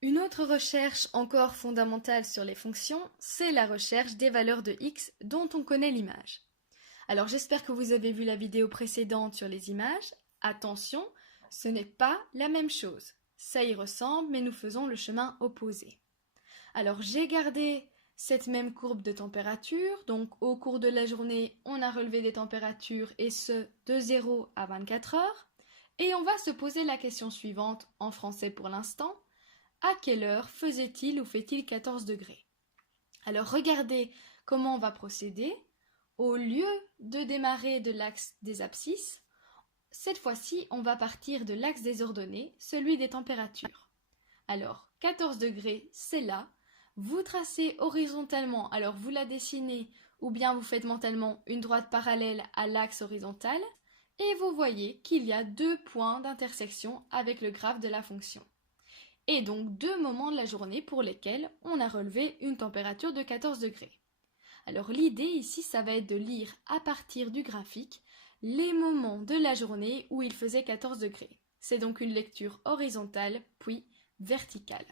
Une autre recherche encore fondamentale sur les fonctions, c'est la recherche des valeurs de x dont on connaît l'image. Alors j'espère que vous avez vu la vidéo précédente sur les images. Attention, ce n'est pas la même chose. Ça y ressemble, mais nous faisons le chemin opposé. Alors j'ai gardé cette même courbe de température, donc au cours de la journée, on a relevé des températures et ce de 0 à 24 heures. Et on va se poser la question suivante, en français pour l'instant. À quelle heure faisait-il ou fait-il 14 degrés? Alors regardez comment on va procéder. Au lieu de démarrer de l'axe des abscisses, cette fois-ci, on va partir de l'axe des ordonnées, celui des températures. Alors, 14 degrés, c'est là. Vous tracez horizontalement, alors vous la dessinez ou bien vous faites mentalement une droite parallèle à l'axe horizontal et vous voyez qu'il y a deux points d'intersection avec le graphe de la fonction. Et donc deux moments de la journée pour lesquels on a relevé une température de 14 degrés. Alors l'idée ici, ça va être de lire à partir du graphique les moments de la journée où il faisait 14 degrés. C'est donc une lecture horizontale puis verticale.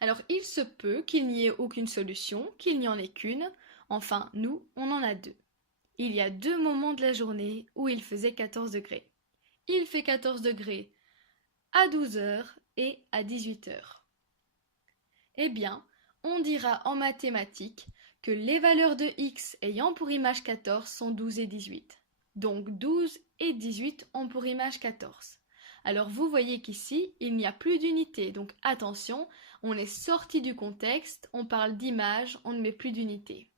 Alors il se peut qu'il n'y ait aucune solution, qu'il n'y en ait qu'une. Enfin, nous, on en a deux. Il y a deux moments de la journée où il faisait 14 degrés. Il fait 14 degrés à 12 heures et à 18 heures. Eh bien, on dira en mathématiques que les valeurs de x ayant pour image 14 sont 12 et 18. Donc 12 et 18 ont pour image 14. Alors vous voyez qu'ici, il n'y a plus d'unité. Donc attention, on est sorti du contexte, on parle d'image, on ne met plus d'unité.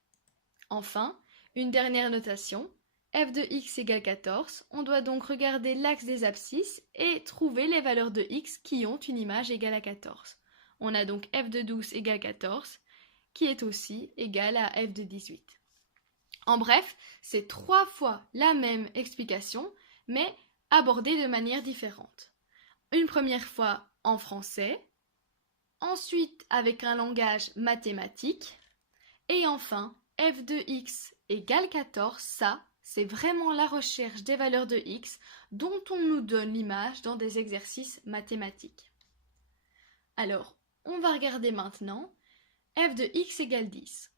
Enfin, une dernière notation. F de x égale 14, on doit donc regarder l'axe des abscisses et trouver les valeurs de x qui ont une image égale à 14. On a donc f de 12 égale 14, qui est aussi égal à f de 18. En bref, c'est trois fois la même explication, mais abordée de manière différente. Une première fois en français, ensuite avec un langage mathématique, et enfin, f de x égale 14, ça, c'est vraiment la recherche des valeurs de x dont on nous donne l'image dans des exercices mathématiques. Alors, on va regarder maintenant f de x égale 10.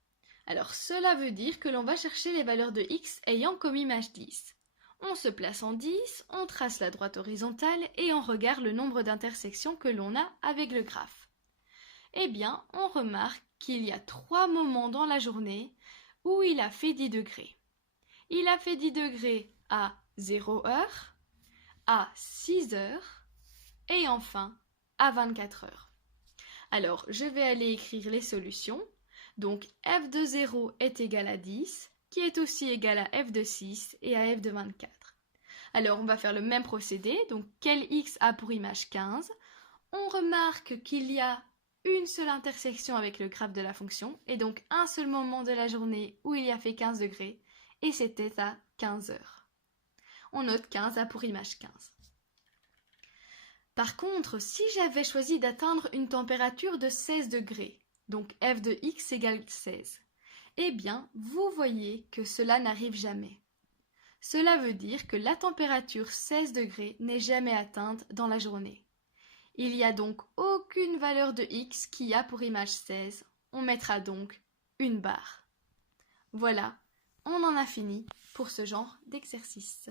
Alors cela veut dire que l'on va chercher les valeurs de x ayant comme image 10. On se place en 10, on trace la droite horizontale et on regarde le nombre d'intersections que l'on a avec le graphe. Eh bien, on remarque qu'il y a trois moments dans la journée où il a fait 10 degrés. Il a fait 10 degrés à 0 heure, à 6 heures et enfin à 24 heures. Alors, je vais aller écrire les solutions. Donc, f de 0 est égal à 10, qui est aussi égal à f de 6 et à f de 24. Alors, on va faire le même procédé. Donc, quel x a pour image 15? On remarque qu'il y a une seule intersection avec le graphe de la fonction, et donc un seul moment de la journée où il y a fait 15 degrés, et c'était à 15 heures. On note 15 a pour image 15. Par contre, si j'avais choisi d'atteindre une température de 16 degrés, donc f de x égale 16, eh bien, vous voyez que cela n'arrive jamais. Cela veut dire que la température 16 degrés n'est jamais atteinte dans la journée. Il n'y a donc aucune valeur de x qui a pour image 16. On mettra donc une barre. Voilà, on en a fini pour ce genre d'exercice.